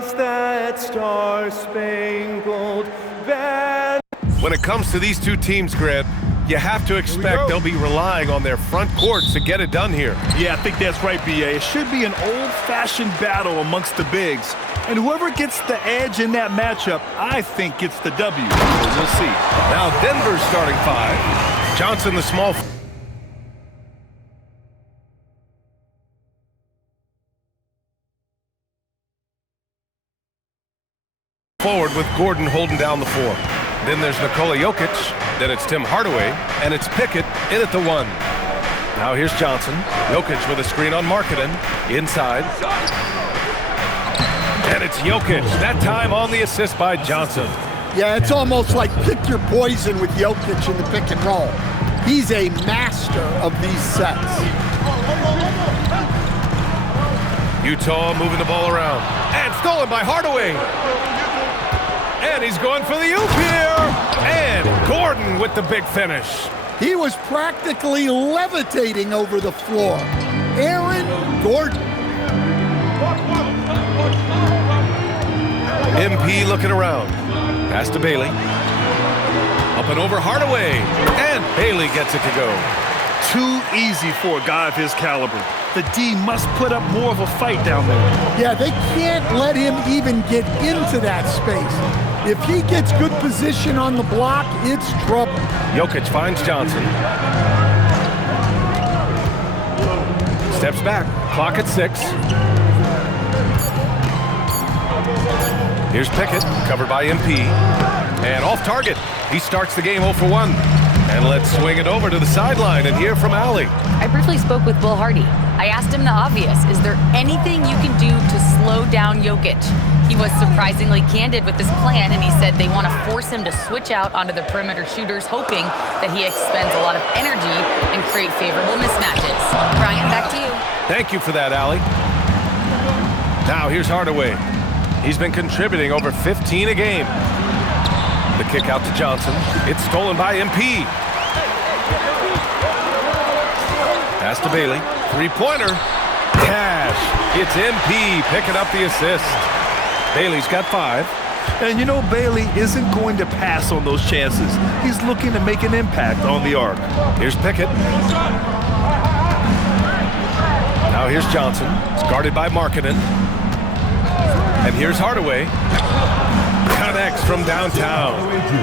was that star-spangled banner. When it comes to these two teams, Grant, you have to expect they'll be relying on their front courts to get it done here. Yeah, I think that's right, B.A. It should be an old-fashioned battle amongst the bigs. And whoever gets the edge in that matchup, I think gets the W. We'll see. Now Denver's starting five. Johnson, the small forward with Gordon holding down the four. Then there's Nikola Jokic, then it's Tim Hardaway, and it's Pickett in at the one. Now here's Johnson. Jokic with a screen on Markkanen. Inside. And it's Jokic, that time on the assist by Johnson. Yeah, it's almost like pick your poison with Jokic in the pick and roll. He's a master of these sets. Utah moving the ball around. And stolen by Hardaway. And he's going for the oop here. And Gordon with the big finish. He was practically levitating over the floor. Aaron Gordon. MP looking around. Pass to Bailey. Up and over Hardaway. And Bailey gets it to go. Too easy for a guy of his caliber. The D must put up more of a fight down there. Yeah, they can't let him even get into that space. If he gets good position on the block, it's trouble. Jokic finds Johnson. Steps back. Clock at 6. Here's Pickett, covered by MP. And off target. He starts the game 0 for 1. And let's swing it over to the sideline and hear from Allie. I briefly spoke with Will Hardy. I asked him the obvious. Is there anything you can do to slow down Jokic? He was surprisingly candid with this plan, and he said they want to force him to switch out onto the perimeter shooters, hoping that he expends a lot of energy and create favorable mismatches. Brian, back to you. Thank you for that, Allie. Now here's Hardaway. He's been contributing over 15 a game. The kick out to Johnson. It's stolen by MP. Pass to Bailey. Three-pointer. Cash. It's MP picking up the assist. Bailey's got 5. And you know, Bailey isn't going to pass on those chances. He's looking to make an impact on the arc. Here's Pickett. Now here's Johnson. It's guarded by Markkanen. And here's Hardaway. Connects from downtown.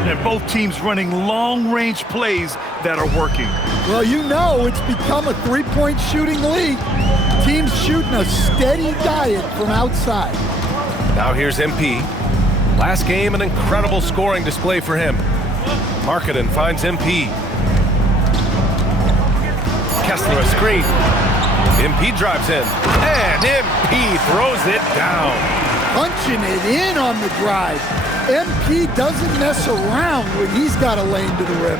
And both teams running long-range plays that are working. Well, you know it's become a three-point shooting league. Teams shooting a steady diet from outside. Now here's MP. Last game, an incredible scoring display for him. Markkanen finds MP. Kessler a screen. MP drives in. And MP throws it down. Punching it in on the drive. MP doesn't mess around when he's got a lane to the rim.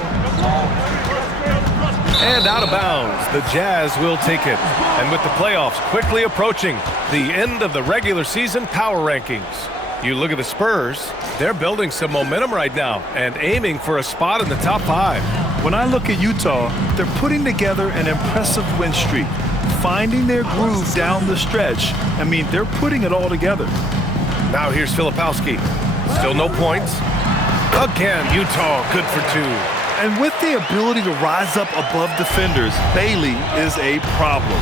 And out of bounds, the Jazz will take it. And with the playoffs quickly approaching, the end of the regular season power rankings. You look at the Spurs, they're building some momentum right now and aiming for a spot in the top 5. When I look at Utah, they're putting together an impressive win streak, finding their groove down the stretch. I mean, they're putting it all together. Now here's Filipowski. Still no points. Again, Utah good for 2. And with the ability to rise up above defenders, Bailey is a problem.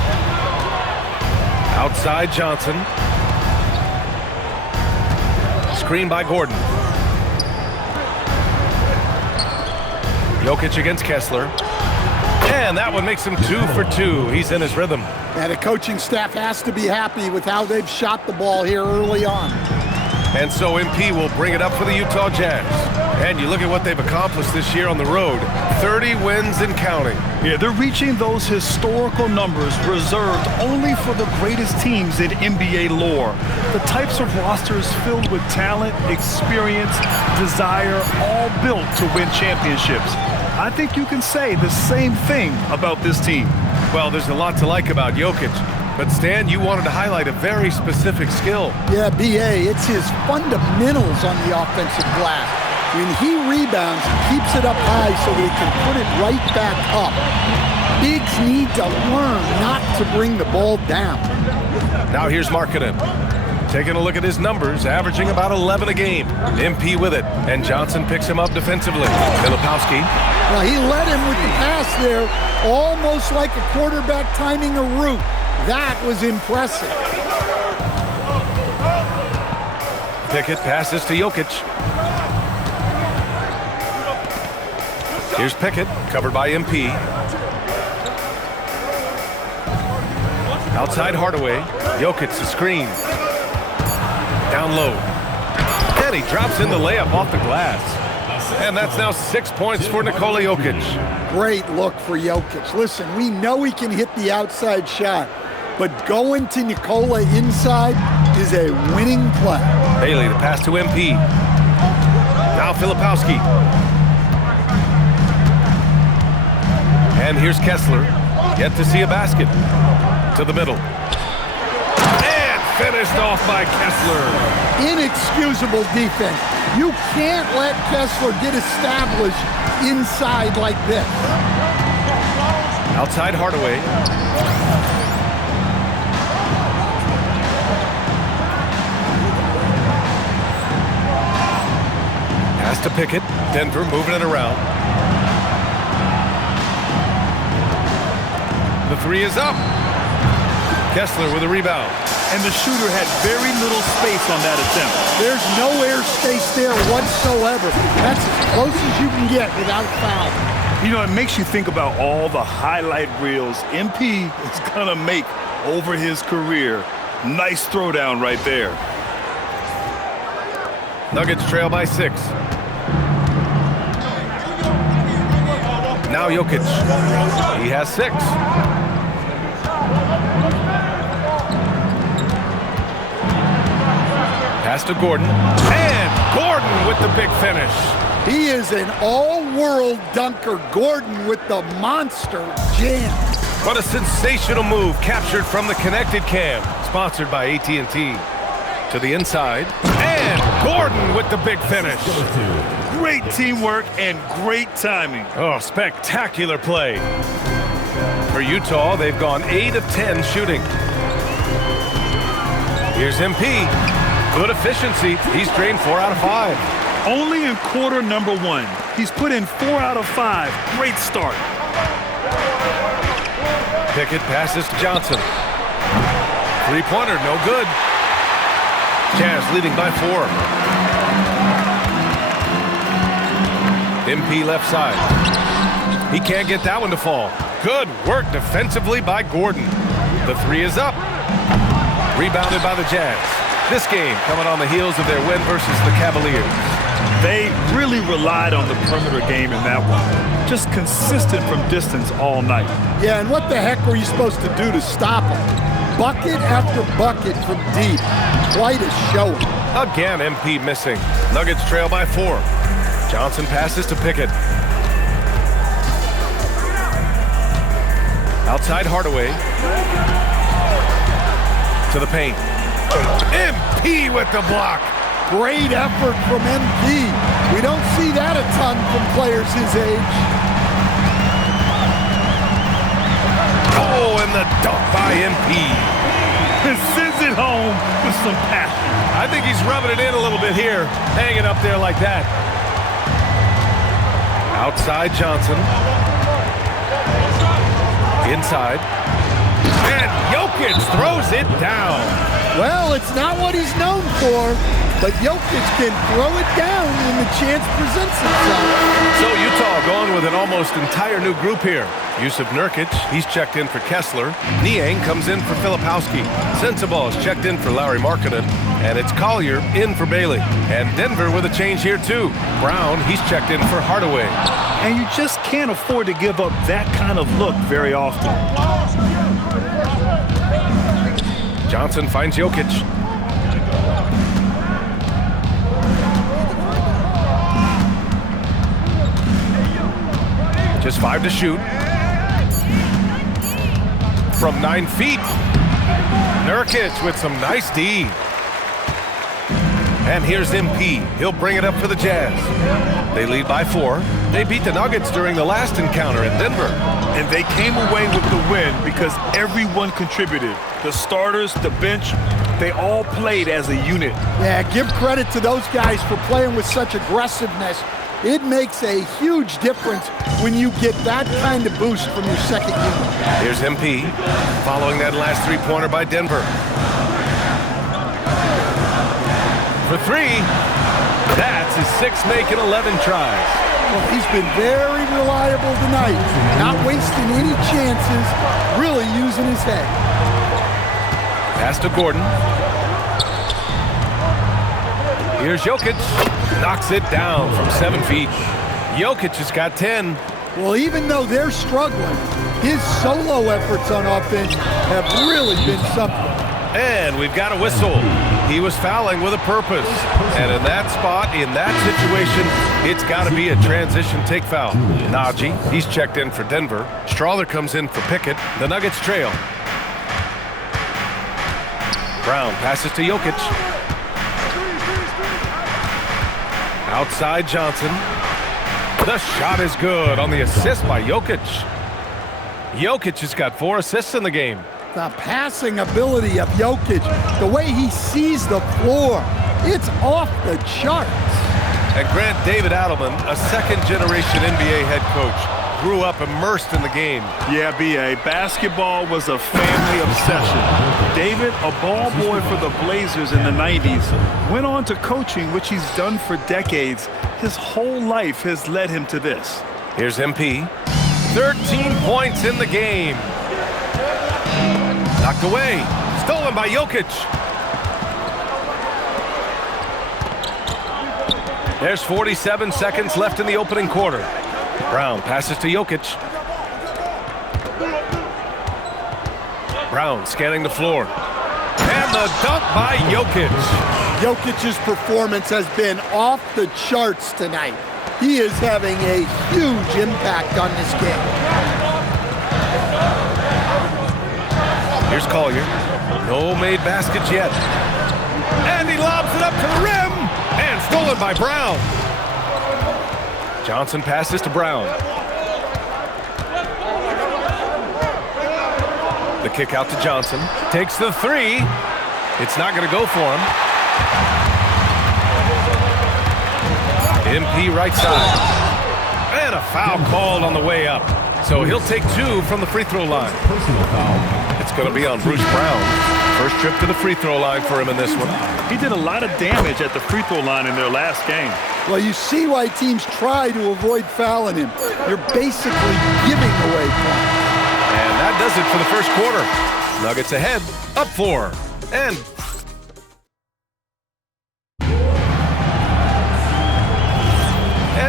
Outside Johnson. Screen by Gordon. Jokic against Kessler. And that one makes him 2 for 2. He's in his rhythm. And the coaching staff has to be happy with how they've shot the ball here early on. And so MP will bring it up for the Utah Jazz. And you look at what they've accomplished this year on the road. 30 wins and counting. Yeah, they're reaching those historical numbers reserved only for the greatest teams in NBA lore. The types of rosters filled with talent, experience, desire, all built to win championships. I think you can say the same thing about this team. Well, there's a lot to like about Jokic. But Stan, you wanted to highlight a very specific skill. Yeah, B.A., it's his fundamentals on the offensive glass. When he rebounds, he keeps it up high so he can put it right back up. Bigs need to learn not to bring the ball down. Now here's Markkanen. Taking a look at his numbers, averaging about 11 a game. MP with it, and Johnson picks him up defensively. Filipowski. Now, he led him with the pass there, almost like a quarterback timing a route. That was impressive. Pickett passes to Jokic. Here's Pickett, covered by MP. Outside Hardaway. Jokic the screen. Down low. And he drops in the layup off the glass. And that's now 6 points for Nikola Jokic. Great look for Jokic. Listen, we know he can hit the outside shot, but going to Nikola inside is a winning play. Bailey, the pass to MP. Now Filipowski. And here's Kessler. Yet to see a basket. To the middle. And finished off by Kessler. Inexcusable defense. You can't let Kessler get established inside like this. Outside Hardaway. Pass to Pickett. Denver moving it around. The three is up. Kessler with a rebound. And the shooter had very little space on that attempt. There's no air space there whatsoever. That's as close as you can get without foul. You know, it makes you think about all the highlight reels MP is going to make over his career. Nice throwdown right there. Nuggets trail by 6. Now Jokic. He has 6. Pass to Gordon. And Gordon with the big finish. He is an all-world dunker. Gordon with the monster jam. What a sensational move captured from the connected cam. Sponsored by AT&T. To the inside. And Gordon with the big finish. Great teamwork and great timing. Oh, spectacular play. For Utah, they've gone 8 of 10 shooting. Here's MP. Good efficiency. He's drained 4 out of 5. Only in quarter number 1. He's put in 4 out of 5. Great start. Pickett passes to Johnson. Three-pointer, no good. Jazz leading by 4. MP left side. He can't get that one to fall. Good work defensively by Gordon. The three is up. Rebounded by the Jazz. This game coming on the heels of their win versus the Cavaliers. They really relied on the perimeter game in that one. Just consistent from distance all night. Yeah, and what the heck were you supposed to do to stop him? Bucket after bucket from deep. Quite a showing. Again, MP missing. Nuggets trail by 4. Johnson passes to Pickett. Outside Hardaway. To the paint. MP with the block. Great effort from MP. We don't see that a ton from players his age. Oh, and the dunk by MP. And sends it home with some passion. I think he's rubbing it in a little bit here. Hanging up there like that. Outside Johnson. Inside. And Jokic throws it down. Well, it's not what he's known for, but Jokic can throw it down when the chance presents itself. So Utah going with an almost entire new group here. Yusuf Nurkic, he's checked in for Kessler. Niang comes in for Filipowski. Sensabaugh is checked in for Lauri Markkanen. And it's Collier in for Bailey. And Denver with a change here too. Brown, he's checked in for Hardaway. And you just can't afford to give up that kind of look very often. Johnson finds Jokic. Just 5 to shoot. From 9 feet. Nurkic with some nice D. And here's MP. He'll bring it up for the Jazz. They lead by 4. They beat the Nuggets during the last encounter in Denver. And they came away with the win because everyone contributed. The starters, the bench, They all played as a unit. Yeah, give credit to those guys for playing with such aggressiveness. It makes a huge difference when you get that kind of boost from your second unit. Here's MP, following that last three-pointer by Denver. For three, that's his sixth make in 11 tries. Well, he's been very reliable tonight, not wasting any chances, really using his head. Pass to Gordon. Here's Jokic. Knocks it down from 7 feet. Jokic has got 10. Well, even though they're struggling, his solo efforts on offense have really been something. And we've got a whistle. He was fouling with a purpose. And in that spot, in that situation, it's got to be a transition take foul. Najee, he's checked in for Denver. Strawther comes in for Pickett. The Nuggets trail. Brown passes to Jokic. Outside Johnson. The shot is good on the assist by Jokic. Jokic has got 4 assists in the game. The passing ability of Jokic, the way he sees the floor, it's off the charts. And Grant David Adelman, a second-generation NBA head coach, grew up immersed in the game. Yeah, B.A., basketball was a family obsession. David, a ball boy for the Blazers in the 90s, went on to coaching, which he's done for decades. His whole life has led him to this. Here's MP. 13 points in the game. Knocked away. Stolen by Jokic. There's 47 seconds left in the opening quarter. Brown passes to Jokic. Brown scanning the floor. And the dunk by Jokic. Jokic's performance has been off the charts tonight. He is having a huge impact on this game. Here's Collier. No made baskets yet. And he lobs it up to the rim. And stolen by Brown. Johnson passes to Brown. The kick out to Johnson. Takes the three. It's not going to go for him. MP right side. And a foul called on the way up. So he'll take 2 from the free throw line. It's going to be on Bruce Brown. First trip to the free throw line for him in this one. He did a lot of damage at the free throw line in their last game. Well, you see why teams try to avoid fouling him. You're basically giving away points. And that does it for the first quarter. Nuggets ahead, up 4. And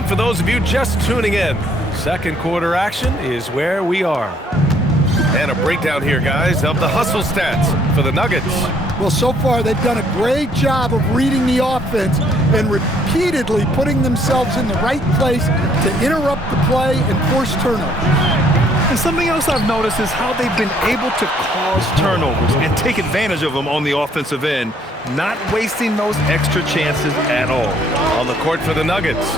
for those of you just tuning in, second quarter action is where we are. And a breakdown here, guys, of the hustle stats for the Nuggets. Well, so far they've done a great job of reading the offense and repeatedly putting themselves in the right place to interrupt the play and force turnovers. And something else I've noticed is how they've been able to cause turnovers and take advantage of them on the offensive end, not wasting those extra chances at all. On the court for the Nuggets,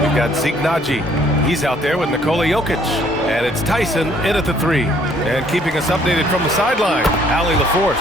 we've got Zeke Najee. He's out there with Nikola Jokic. And it's Tyson in at the 3. And keeping us updated from the sideline, Allie LaForce.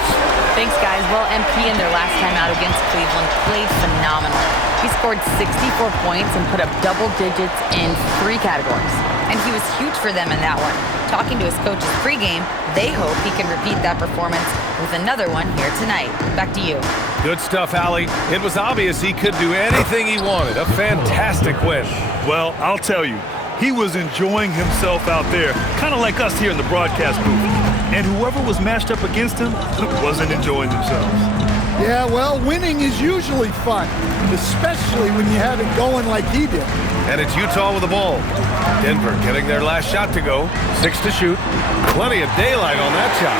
Thanks, guys. Well, MP in their last time out against Cleveland played phenomenal. He scored 64 points and put up double digits in 3 categories. And he was huge for them in that one. Talking to his coaches pregame, they hope he can repeat that performance with another one here tonight. Back to you. Good stuff, Allie. It was obvious he could do anything he wanted. A fantastic win. Well, I'll tell you, he was enjoying himself out there, kind of like us here in the broadcast booth. And whoever was matched up against him wasn't enjoying themselves. Yeah, well, winning is usually fun, especially when you have it going like he did. And it's Utah with the ball. Denver getting their last shot to go. 6 to shoot. Plenty of daylight on that shot.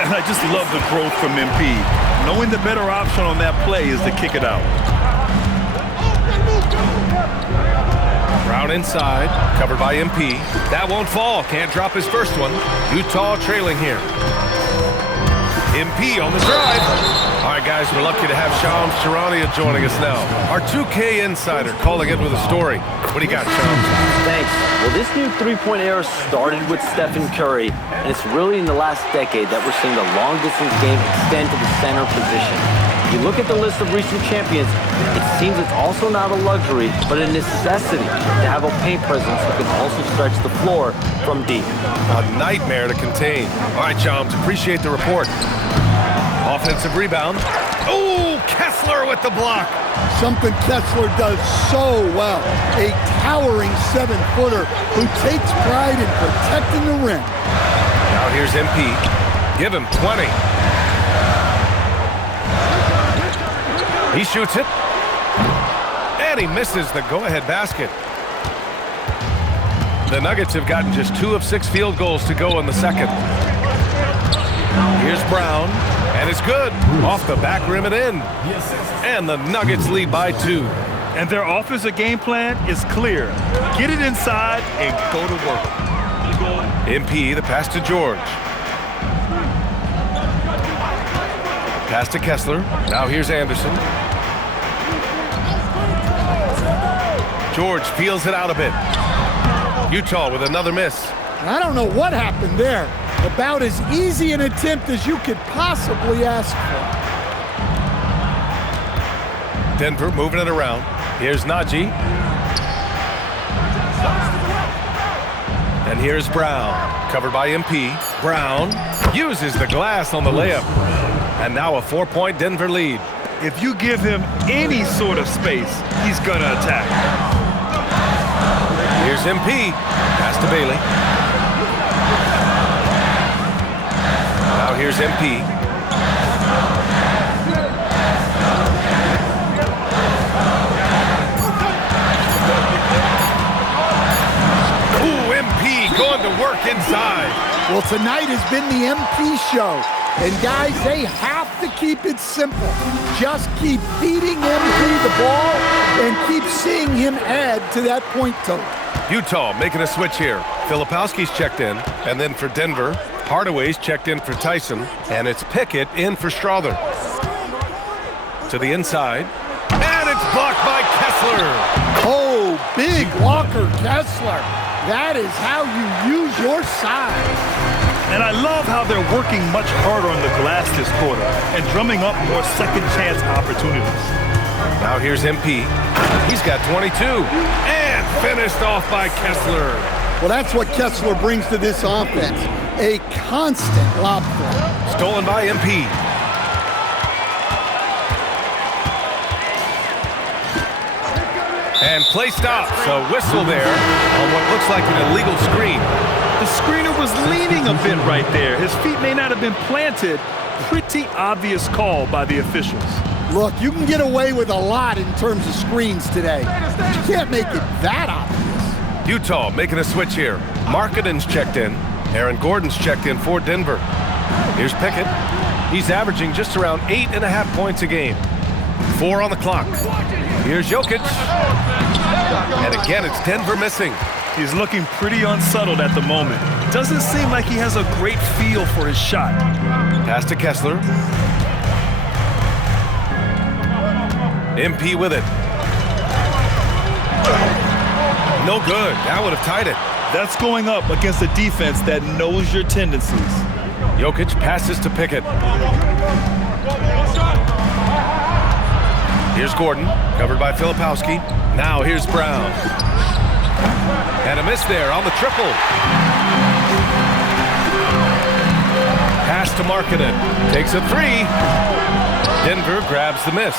And I just love the growth from MP. Knowing the better option on that play is to kick it out. Brown inside, covered by MP. That won't fall. Can't drop his first one. Utah trailing here. MP on the drive. All right, guys, we're lucky to have Shams Charania joining us now. Our 2K insider calling in with a story. What do you got, Shams? Thanks. Well, this new three-point era started with Stephen Curry, and it's really in the last decade that we're seeing the long-distance game extend to the center position. If you look at the list of recent champions, it seems it's also not a luxury, but a necessity to have a paint presence that can also stretch the floor from deep. A nightmare to contain. All right, Shams, appreciate the report. Offensive rebound. Oh, Kessler with the block. Something Kessler does so well. A towering 7-footer who takes pride in protecting the rim. Now here's MP. Give him 20. He shoots it. And he misses the go-ahead basket. The Nuggets have gotten just 2 of 6 field goals to go in the second. Here's Brown. And it's good. Off the back rim and in. And the Nuggets lead by 2. And their offensive game plan is clear. Get it inside and go to work. MP, the pass to George. Pass to Kessler. Now here's Anderson. George peels it out a bit. Utah with another miss. I don't know what happened there. About as easy an attempt as you could possibly ask for. Denver moving it around. Here's Najee. And here's Brown. Covered by MP. Brown uses the glass on the layup. And now a 4-point Denver lead. If you give him any sort of space, he's going to attack. Here's MP. Pass to Bailey. Now here's MP. Ooh, MP going to work inside. Well, tonight has been the MP show. And guys, they have to keep it simple. Just keep feeding MP the ball and keep seeing him add to that point total. Utah making a switch here. Filipowski's checked in, and then for Denver, Hardaway's checked in for Tyson, and it's Pickett in for Strother. To the inside, and it's blocked by Kessler. Oh, big Walker Kessler. That is how you use your size. And I love how they're working much harder on the glass this quarter and drumming up more second chance opportunities. Now here's MP. He's got 22 and finished off by Kessler. Well, that's what Kessler brings to this offense. A constant lob threat. Stolen by MP. And play stops. A whistle there on what looks like an illegal screen. The screener was leaning a bit right there. His feet may not have been planted. Pretty obvious call by the officials. Look, you can get away with a lot in terms of screens today. But you can't make it that obvious. Utah making a switch here. Markkanen's checked in. Aaron Gordon's checked in for Denver. Here's Pickett. He's averaging just around 8.5 points a game. 4 on the clock. Here's Jokic. And again, it's Denver missing. He's looking pretty unsettled at the moment. Doesn't seem like he has a great feel for his shot. Pass to Kessler. MP with it. No good. That would have tied it. That's going up against a defense that knows your tendencies. Jokic passes to Pickett. Here's Gordon, covered by Filipowski. Now here's Brown. And a miss there on the triple. Pass to Markkanen. Takes a 3. Denver grabs the miss.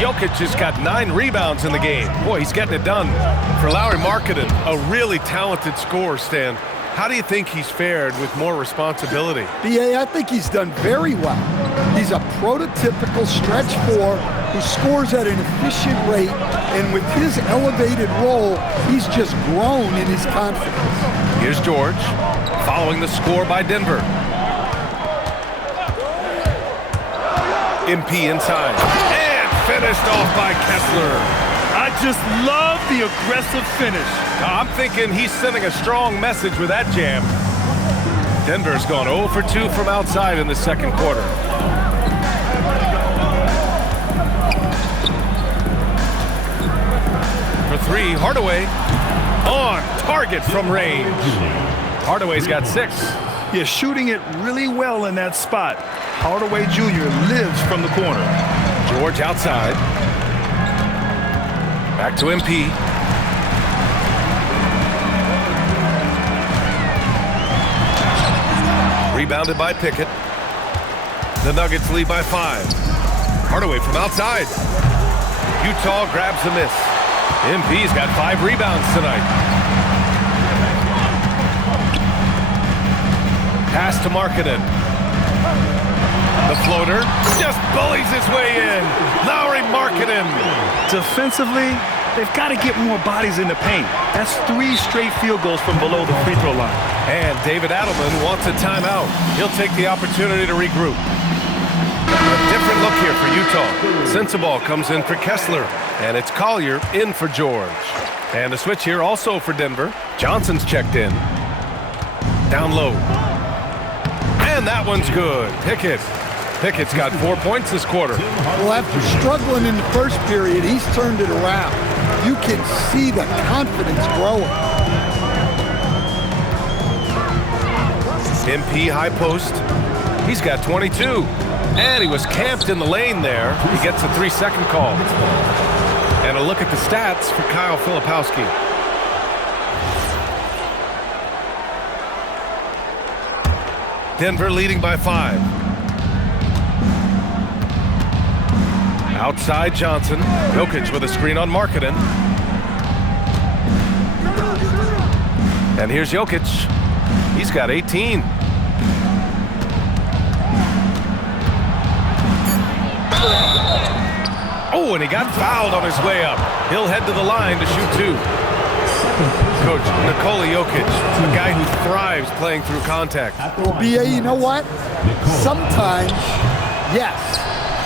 Jokic has got 9 rebounds in the game. Boy, he's getting it done. For Lauri Markkanen, a really talented scorer, Stan. How do you think he's fared with more responsibility? BA, I think he's done very well. He's a prototypical stretch 4 who scores at an efficient rate, and with his elevated role, he's just grown in his confidence. Here's George, following the score by Denver. MP inside, and finished off by Kessler. I just love the aggressive finish. I'm thinking he's sending a strong message with that jam. Denver's gone 0 for 2 from outside in the second quarter. Hardaway on target from range. Hardaway's got 6. Yeah, shooting it really well in that spot. Hardaway Jr. lives from the corner. George outside. Back to MP. Rebounded by Pickett. The Nuggets lead by 5. Hardaway from outside. Utah grabs the miss. MP's got 5 rebounds tonight. Pass to Markkanen. The floater just bullies his way in. Lauri Markkanen. Defensively, they've got to get more bodies in the paint. That's 3 straight field goals from below the free throw line. And David Adelman wants a timeout. He'll take the opportunity to regroup. A different look here for Utah. Sensabaugh comes in for Kessler, and it's Collier in for George. And the switch here also for Denver. Johnson's checked in. Down low. And that one's good. Pickett's got 4 points this quarter. Well, after struggling in the first period, he's turned it around. You can see the confidence growing. MP high post. He's got 22. And he was camped in the lane there. He gets a 3-second call. And a look at the stats for Kyle Filipowski. Denver leading by 5. Outside Johnson. Jokic with a screen on Markkanen. And here's Jokic. He's got 18. Oh, and he got fouled on his way up. He'll head to the line to shoot 2. Coach Nikola Jokic, a guy who thrives playing through contact. Well, B.A., you know what? Sometimes, yes,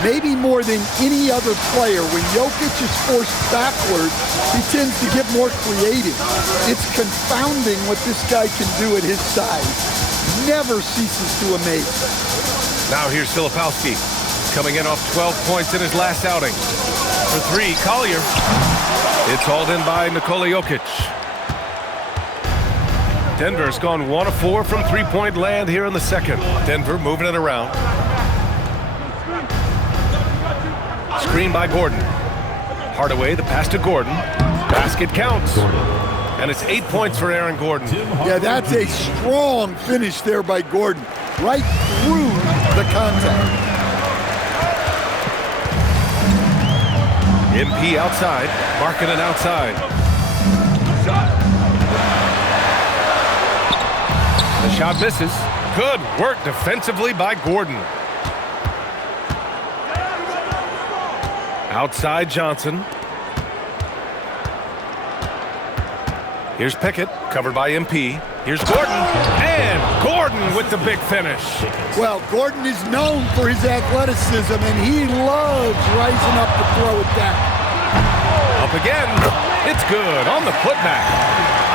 maybe more than any other player, when Jokic is forced backward, he tends to get more creative. It's confounding what this guy can do at his size. Never ceases to amaze. Now here's Filipowski, coming in off 12 points in his last outing. For 3, Collier. It's hauled in by Nikola Jokic. Denver's gone 1 of 4 from three-point land here in the second. Denver moving it around. Screen by Gordon. Hardaway, the pass to Gordon. Basket counts. And it's 8 points for Aaron Gordon. Yeah, that's a strong finish there by Gordon. Right through the contact. MP outside. Markkanen outside. The shot misses. Good work defensively by Gordon. Outside Johnson. Here's Pickett, covered by MP. Here's Gordon, and Gordon with the big finish. Well, Gordon is known for his athleticism, and he loves rising up to throw it down. Up again. It's good on the putback.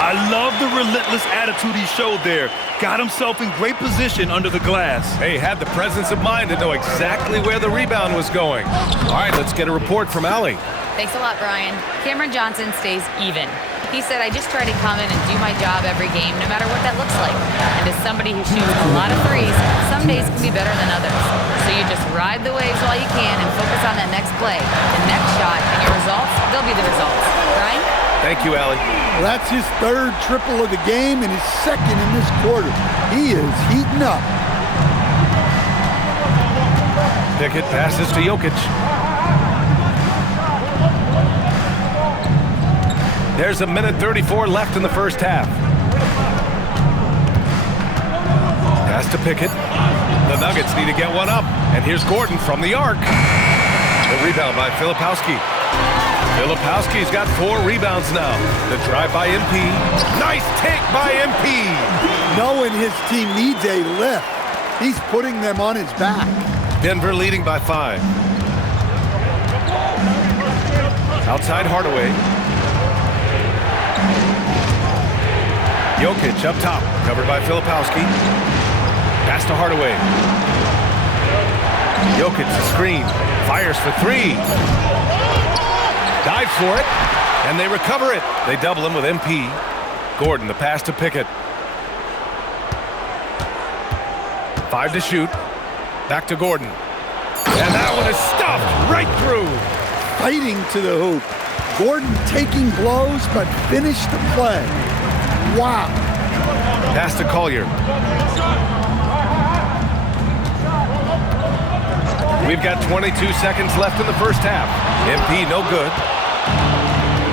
I love the relentless attitude he showed there. Got himself in great position under the glass. Hey, had the presence of mind to know exactly where the rebound was going. All right, let's get a report from Allie. Thanks a lot, Brian. Cameron Johnson stays even. He said, I just try to come in and do my job every game, no matter what that looks like. And as somebody who shoots a lot of threes, some days can be better than others. So you just ride the waves while you can and focus on that next play, the next shot, and your results, they'll be the results. Brian? Thank you, Allie. Well, that's his 3rd triple of the game and his 2nd in this quarter. He is heating up. Pickett passes to Jokic. There's a minute 34 left in the first half. Pass to Pickett. The Nuggets need to get one up. And here's Gordon from the arc. The rebound by Filipowski. Filipowski's got 4 rebounds now. The drive by MP. Nice take by MP. Knowing his team needs a lift, he's putting them on his back. Denver leading by 5. Outside Hardaway. Jokic up top, covered by Filipowski. Pass to Hardaway. Jokic the screen, fires for 3. Dives for it. And they recover it. They double him with MP. Gordon, the pass to Pickett. 5 to shoot. Back to Gordon. And that one is stuffed right through. Fighting to the hoop. Gordon taking blows, but finished the play. Wow. Pass to Collier. We've got 22 seconds left in the first half. MP no good.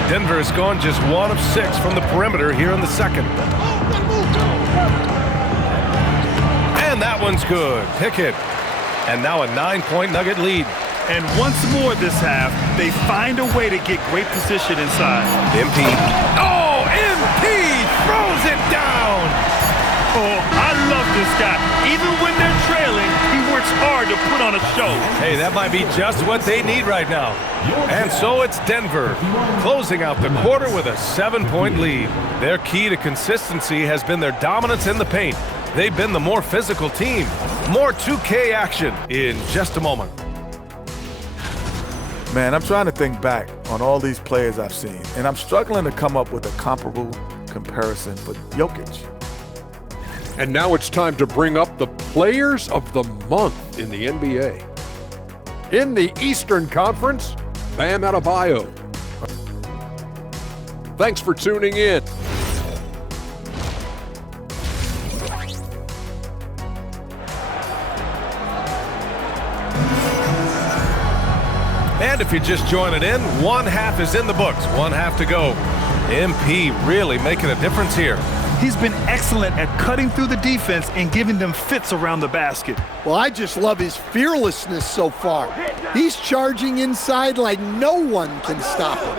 Denver has gone just 1 of 6 from the perimeter here in the second. And that one's good. Pickett. And now a 9-point Nugget lead. And once more this half, they find a way to get great position inside. MP. Oh, MP throws it down. Oh, I love this guy. Even when they're trailing, he works hard to put on a show. Hey, that might be just what they need right now. And so it's Denver, closing out the quarter with a 7-point lead. Their key to consistency has been their dominance in the paint. They've been the more physical team. More 2K action in just a moment. Man, I'm trying to think back on all these players I've seen, and I'm struggling to come up with a comparable comparison for Jokic. And now it's time to bring up the Players of the Month in the NBA. In the Eastern Conference, Bam Adebayo. Thanks for tuning in. And if you're just joining in, 1 half is in the books, 1 half to go. MP really making a difference here. He's been excellent at cutting through the defense and giving them fits around the basket. Well, I just love his fearlessness so far. He's charging inside like no one can stop him.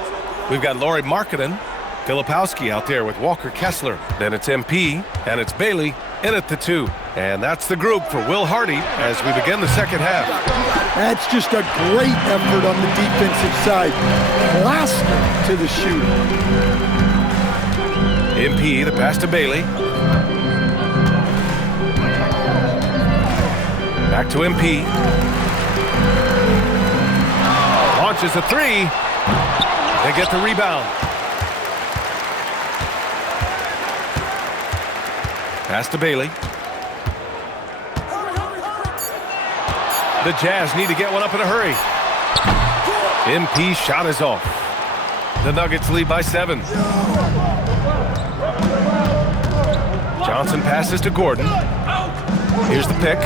We've got Lauri Markkanen, Filipowski out there with Walker Kessler. Then it's MP, and it's Bailey in at the 2. And that's the group for Will Hardy as we begin the second half. That's just a great effort on the defensive side. Plaster to the shooter. MP, the pass to Bailey. Back to MP. Launches a 3. They get the rebound. Pass to Bailey. The Jazz need to get one up in a hurry. MP shot is off. The Nuggets lead by 7. Johnson passes to Gordon. Here's the pick.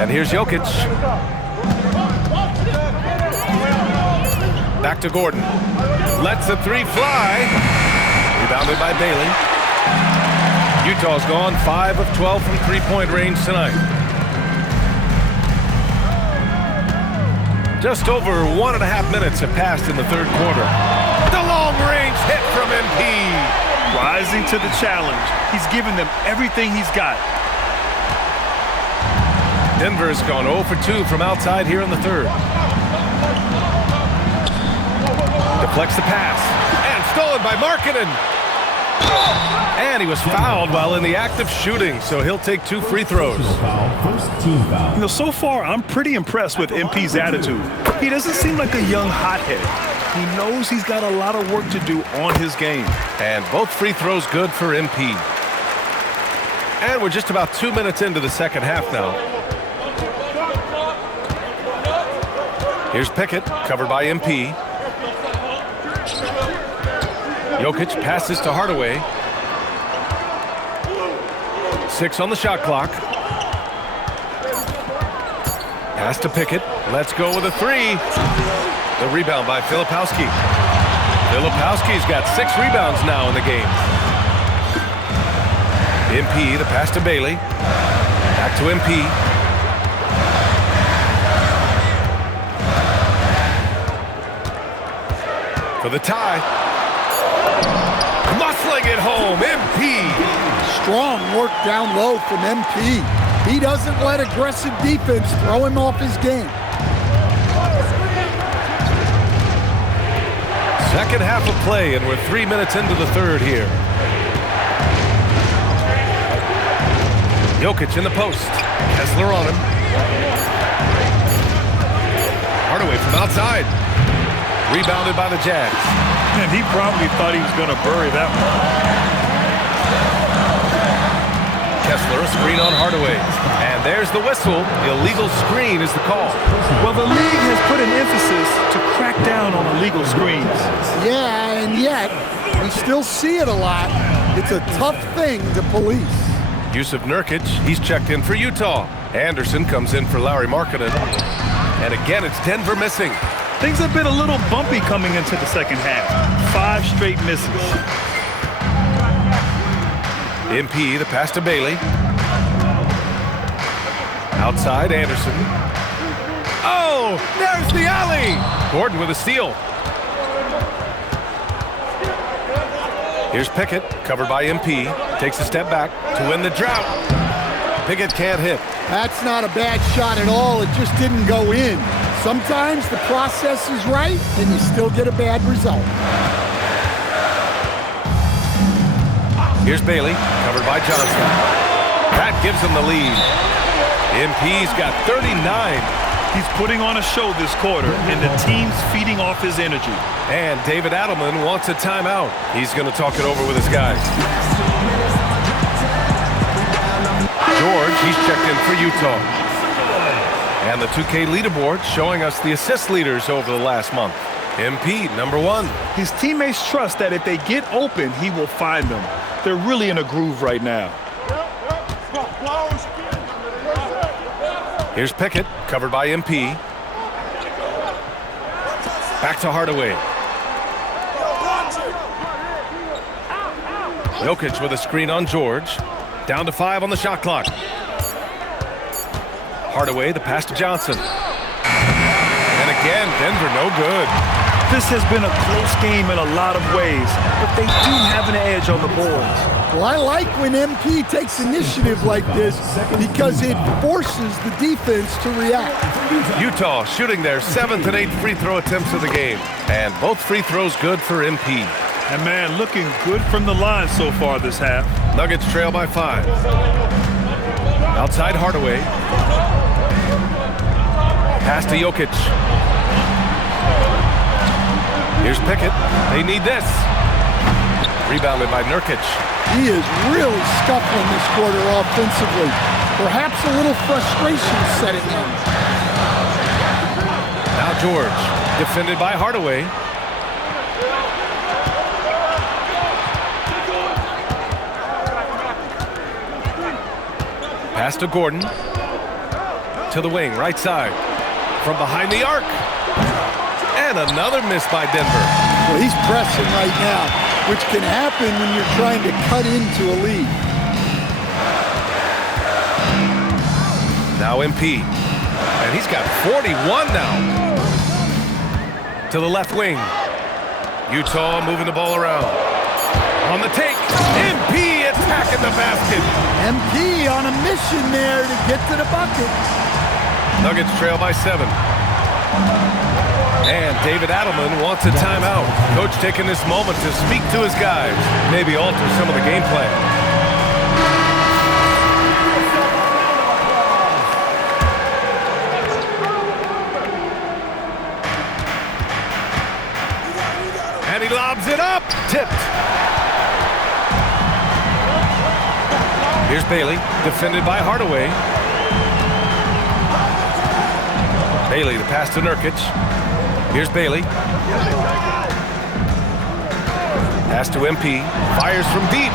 And here's Jokic. Back to Gordon. Lets the 3 fly. Rebounded by Bailey. Utah's gone 5 of 12 from three-point range tonight. Just over 1.5 minutes have passed in the third quarter. The long-range hit from MP. Rising to the challenge. He's given them everything he's got. Denver's gone 0 for 2 from outside here in the third. Deflects the pass. And stolen by Markkanen. And he was fouled while in the act of shooting, so he'll take 2 free throws. You know, so far, I'm pretty impressed with MP's attitude. He doesn't seem like a young hothead. He knows he's got a lot of work to do on his game. And both free throws good for MP. And we're just about 2 minutes into the second half now. Here's Pickett, covered by MP. Jokic passes to Hardaway. 6 on the shot clock. Pass to Pickett. Let's go with a 3. The rebound by Filipowski. Filipowski's got 6 rebounds now in the game. MP, the pass to Bailey. Back to MP. For the tie. Muscling it home, MP. Strong work down low from MP. He doesn't let aggressive defense throw him off his game. Second half of play, and we're 3 minutes into the third here. Jokic in the post. Kessler on him. Hardaway from outside. Rebounded by the Jazz. And he probably thought he was going to bury that one. Kessler, a screen on Hardaway. And there's the whistle. Illegal screen is the call. Well, the league has put an emphasis to crack down on illegal screens. Yeah, and yet we still see it a lot. It's a tough thing to police. Yusuf Nurkic, he's checked in for Utah. Anderson comes in for Lauri Markkanen. And again, it's Denver missing. Things have been a little bumpy coming into the second half. 5 straight misses. MP, the pass to Bailey. Outside, Anderson. Oh, there's the alley. Gordon with a steal. Here's Pickett, covered by MP. Takes a step back to win the drought. Pickett can't hit. That's not a bad shot at all. It just didn't go in. Sometimes the process is right, and you still get a bad result. Here's Bailey, covered by Johnson. That gives him the lead. MP's got 39. He's putting on a show this quarter, and the team's feeding off his energy. And David Adelman wants a timeout. He's going to talk it over with his guys. George, he's checked in for Utah. And the 2K leaderboard showing us the assist leaders over the last month. MP, number 1. His teammates trust that if they get open, he will find them. They're really in a groove right now. Here's Pickett, covered by MP. Back to Hardaway. Jokic with a screen on George. Down to 5 on the shot clock. Hardaway, the pass to Johnson. And again, Denver no good. This has been a close game in a lot of ways, but they do have an edge on the boards. Well, I like when MP takes initiative like this because it forces the defense to react. Utah shooting their 7th and 8th free throw attempts of the game. And both free throws good for MP. And man, looking good from the line so far this half. Nuggets trail by 5. Outside Hardaway. Pass to Jokic. Here's Pickett. They need this. Rebounded by Nurkic. He is really scuffling this quarter offensively. Perhaps a little frustration setting in. Now George, defended by Hardaway. Pass to Gordon. To the wing, right side. From behind the arc. And another miss by Denver. Well, he's pressing right now, which can happen when you're trying to cut into a lead. Now MP. And he's got 41 now. To the left wing. Utah moving the ball around. On the take. MP attacking the basket. MP on a mission there to get to the bucket. Nuggets trail by 7. And David Adelman wants a timeout. Coach taking this moment to speak to his guys. Maybe alter some of the game plan. And he lobs it up. Tipped. Here's Bailey, defended by Hardaway. Bailey, the pass to Nurkic. Here's Bailey. Pass to MP. Fires from deep.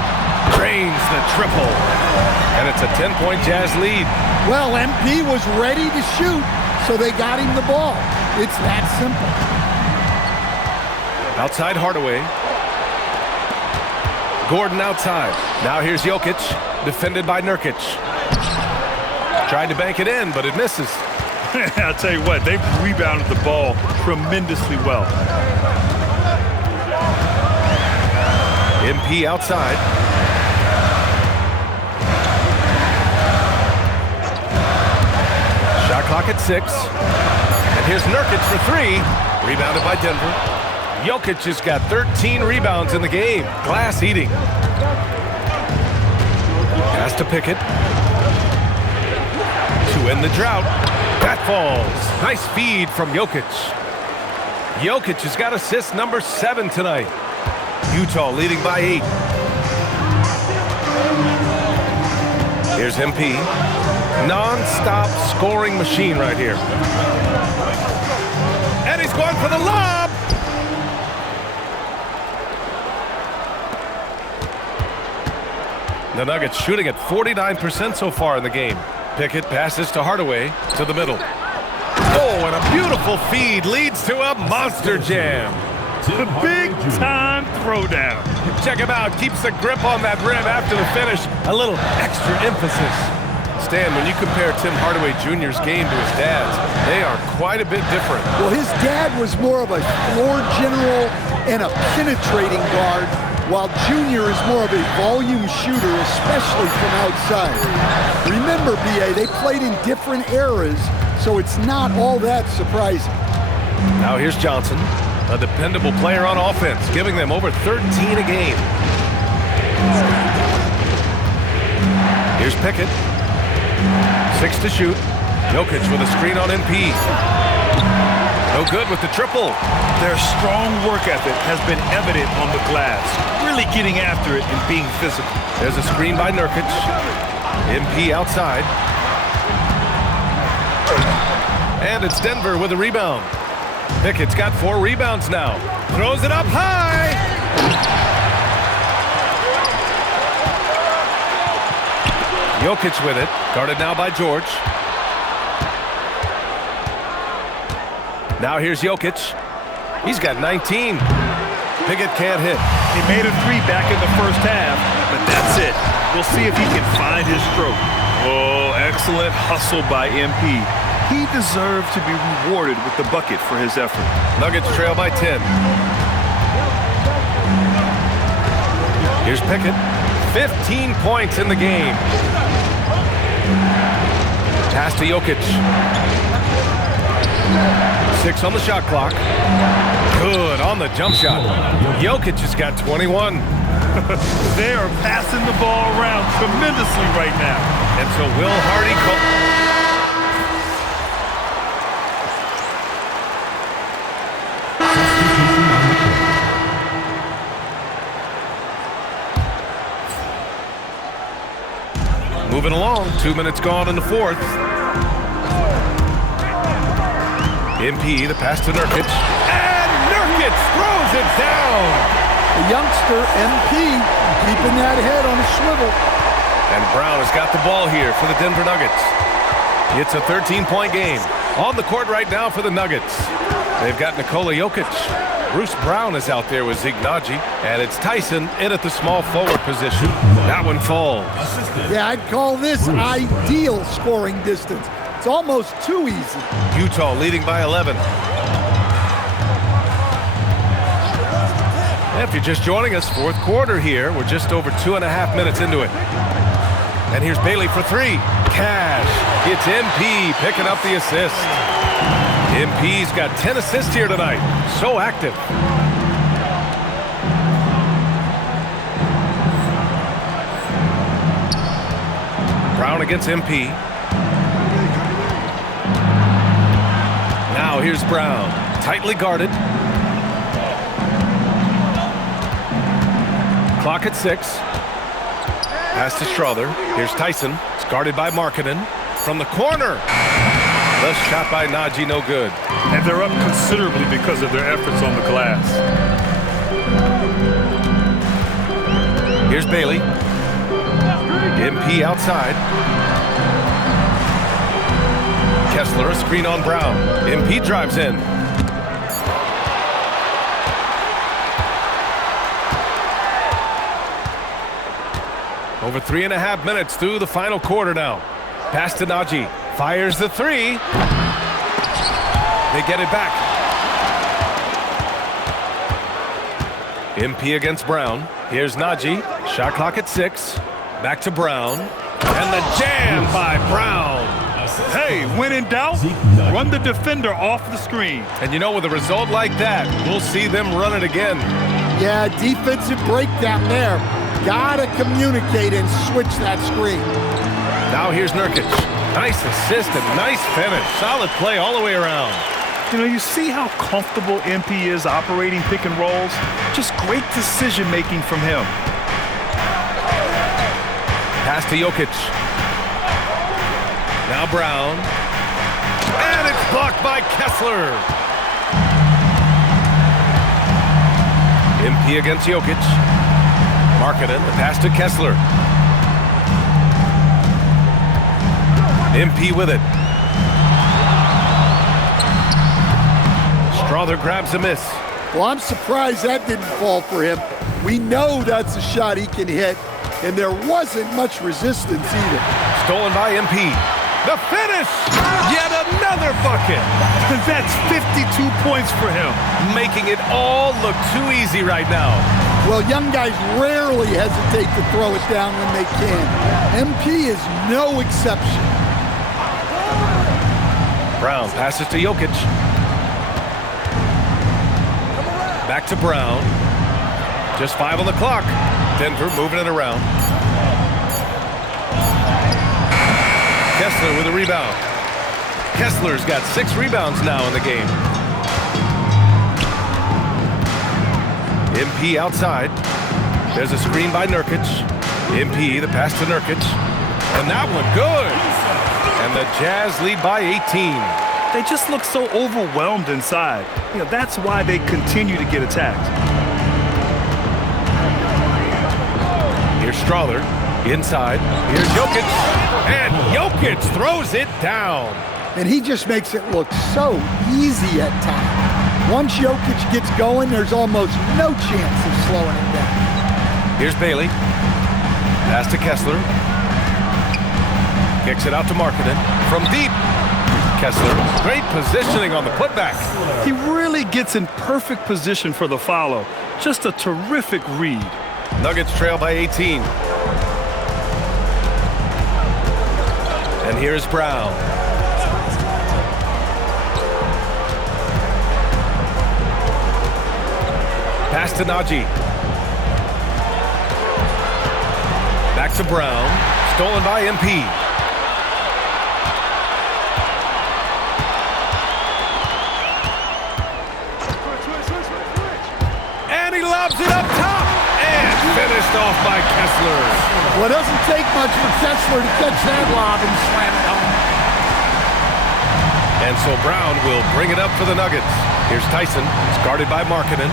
Drains the triple. And it's a 10-point Jazz lead. Well, MP was ready to shoot, so they got him the ball. It's that simple. Outside Hardaway. Gordon outside. Now here's Jokic, defended by Nurkic. Tried to bank it in, but it misses. I'll tell you what, they've rebounded the ball tremendously well. MP outside. Shot clock at 6. And here's Nurkic for 3. Rebounded by Denver. Jokic has got 13 rebounds in the game. Glass eating. Pass to Pickett. To end the drought. That falls. Nice feed from Jokic. Jokic has got assist number 7 tonight. Utah leading by 8. Here's MP. Non-stop scoring machine right here. And he's going for the lob. The Nuggets shooting at 49% so far in the game. Pickett passes to Hardaway to the middle. Oh, and a beautiful feed leads to a monster jam. The big-time throwdown. Check him out. Keeps the grip on that rim after the finish. A little extra emphasis. Stan, when you compare Tim Hardaway Jr.'s game to his dad's, they are quite a bit different. Well, his dad was more of a floor general and a penetrating guard, while Junior is more of a volume shooter, especially from outside. Remember, B.A., they played in different eras, so it's not all that surprising. Now here's Johnson, a dependable player on offense, giving them over 13 a game. Here's Pickett. 6 to shoot. Jokic with a screen on MP. No good with the triple. Their strong work ethic has been evident on the glass, really getting after it and being physical. There's a screen by Nurkic. MP outside. And it's Denver with a rebound. Pickett's got 4 rebounds now. Throws it up high. Jokic with it. Guarded now by George. Now here's Jokic. He's got 19. Pickett can't hit. He made a 3 back in the first half, but that's it. We'll see if he can find his stroke. Oh, excellent hustle by MP. He deserved to be rewarded with the bucket for his effort. Nuggets trail by 10. Here's Pickett. 15 points in the game. Pass to Jokic. 6 on the shot clock. Good on the jump shot. Jokic has got 21. They are passing the ball around tremendously right now. And so Will Hardy... Moving along, 2 minutes gone in the fourth. MP, the pass to Nurkic. And Nurkic throws it down! The youngster, MP, keeping that head on a swivel. And Brown has got the ball here for the Denver Nuggets. It's a 13-point game. On the court right now for the Nuggets. They've got Nikola Jokic. Bruce Brown is out there with Zeke Naji, and it's Tyson in at the small forward position. That one falls. Yeah, I'd call this ideal scoring distance. It's almost too easy. Utah leading by 11. If you're just joining us, fourth quarter here. We're just over 2.5 minutes into it. And here's Bailey for 3. Cash. It's MP picking up the assist. MP's got 10 assists here tonight. So active. Brown against MP. Now here's Brown. Tightly guarded. Clock at 6. Pass to Strother. Here's Tyson. It's guarded by Markkanen. From the corner. The shot by Naji, no good. And they're up considerably because of their efforts on the glass. Here's Bailey. MP outside. Kessler, a screen on Brown. MP drives in. Over 3.5 minutes through the final quarter now. Pass to Naji. Fires the 3. They get it back. MP against Brown. Here's Naji. Shot clock at 6. Back to Brown. And the jam by Brown. Hey, when in doubt, run the defender off the screen. And you know, with a result like that, we'll see them run it again. Yeah, defensive breakdown there. Gotta communicate and switch that screen. Now here's Nurkic. Nice assist and nice finish. Solid play all the way around. You know, you see how comfortable MP is operating pick and rolls? Just great decision-making from him. Pass to Jokic. Now Brown. And it's blocked by Kessler. MP against Jokic. Markkanen, the pass to Kessler. MP with it. Strother grabs a miss. Well, I'm surprised that didn't fall for him. We know that's a shot he can hit, and there wasn't much resistance either. Stolen by MP. The finish! Yet another bucket! That's 52 points for him. Making it all look too easy right now. Well, young guys rarely hesitate to throw it down when they can. MP is no exception. Brown passes to Jokic. Back to Brown. Just 5 on the clock. Denver moving it around. Kessler with a rebound. Kessler's got 6 rebounds now in the game. MP outside. There's a screen by Nurkic. MP, the pass to Nurkic. And that one good. And the Jazz lead by 18. They just look so overwhelmed inside. You know, that's why they continue to get attacked. Here's Strother inside. Here's Jokic. And Jokic throws it down. And he just makes it look so easy at times. Once Jokic gets going, there's almost no chance of slowing him down. Here's Bailey. Pass to Kessler. Kicks it out to Markkanen. From deep. Kessler, great positioning on the putback. He really gets in perfect position for the follow. Just a terrific read. Nuggets trail by 18. And here's Brown. Pass to Najee. Back to Brown. Stolen by MP. And he lobs it up top. And finished off by Kessler. Well, it doesn't take much for Kessler to catch that lob and slam it home. And so Brown will bring it up for the Nuggets. Here's Tyson. It's guarded by Markkanen.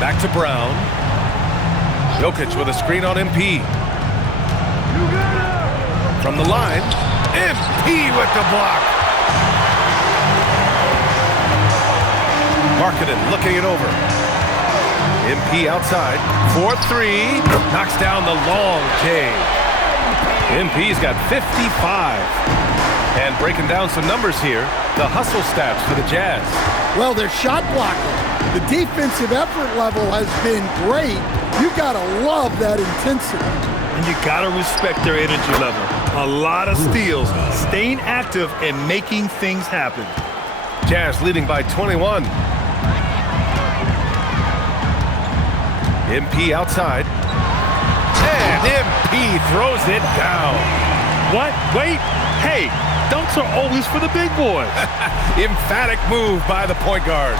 Back to Brown. Jokic with a screen on MP. From the line, MP with the block. Markkanen looking it over. MP outside. 4-3. Knocks down the long J. MP's got 55. And breaking down some numbers here, the hustle stats for the Jazz. Well, they're shot blocking. The defensive effort level has been great. You gotta love that intensity. And you gotta respect their energy level. A lot of steals, staying active and making things happen. Jazz leading by 21. MP outside. And MP throws it down. What? Wait. Hey, dunks are always for the big boys. Emphatic move by the point guard.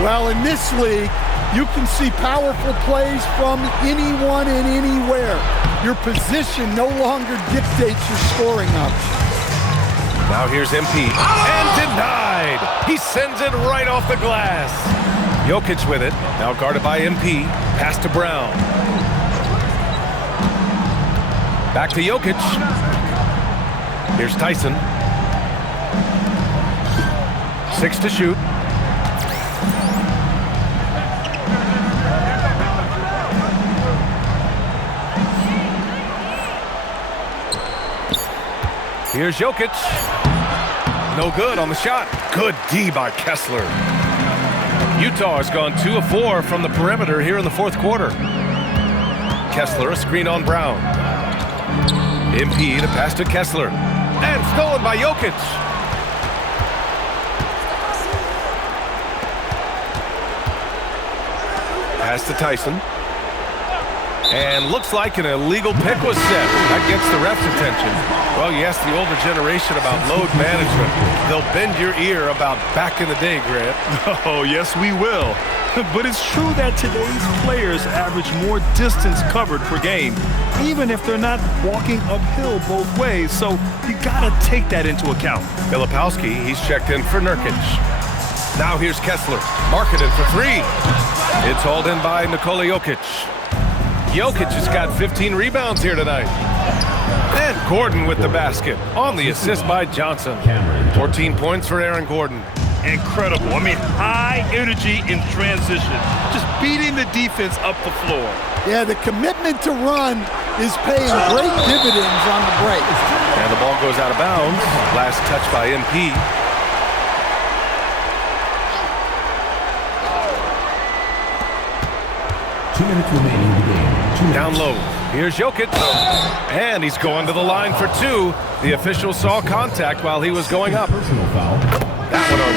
Well, in this league, you can see powerful plays from anyone and anywhere. Your position no longer dictates your scoring options. Now here's MP. And denied. He sends it right off the glass. Jokic with it. Now guarded by MP. Pass to Brown. Back to Jokic. Here's Tyson. 6 to shoot. Here's Jokic. No good on the shot. Good D by Kessler. Utah has gone 2 of 4 from the perimeter here in the fourth quarter. Kessler, a screen on Brown. MP, the pass to Kessler. And stolen by Jokic. Pass to Tyson. And looks like an illegal pick was set. That gets the ref's attention. Well, you ask the older generation about load management. They'll bend your ear about back in the day, Grant. Oh, yes, we will. But it's true that today's players average more distance covered per game, even if they're not walking uphill both ways. So you got to take that into account. Filipowski, he's checked in for Nurkic. Now here's Kessler, marketed for three. It's hauled in by Nikola Jokic. Jokic has got 15 rebounds here tonight. And Gordon with the basket on the assist by Johnson. 14 points for Aaron Gordon. Incredible. I mean, high energy in transition. Just beating the defense up the floor. Yeah, the commitment to run is paying great dividends on the break. And the ball goes out of bounds. Last touch by MP. Down low. Here's Jokic. And he's going to the line for two. The official saw contact while he was going up. That one on.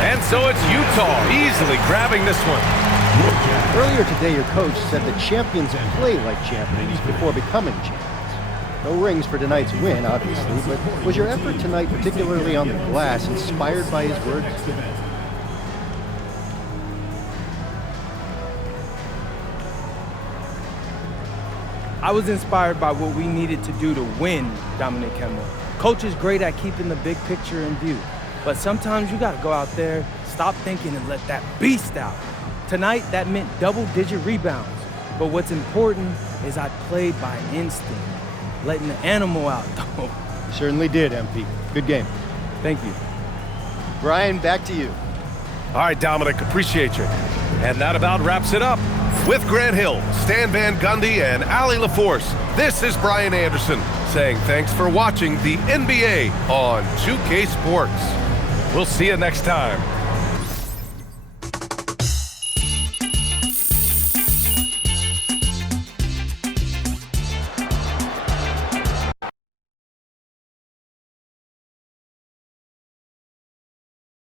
And so it's Utah easily grabbing this one. Earlier today, your coach said that champions play like champions before becoming champions. No rings for tonight's win, obviously, but was your effort tonight, particularly on the glass, inspired by his words? I was inspired by what we needed to do to win, Dominic Kemmel. Coach is great at keeping the big picture in view, but sometimes you got to go out there, stop thinking, and let that beast out. Tonight, that meant double-digit rebounds, but what's important is I played by instinct, letting the animal out, though. You certainly did, MP. Good game. Thank you. Brian, back to you. All right, Dominic, appreciate you. And that about wraps it up. With Grant Hill, Stan Van Gundy, and Allie LaForce, this is Brian Anderson saying thanks for watching the NBA on 2K Sports. We'll see you next time.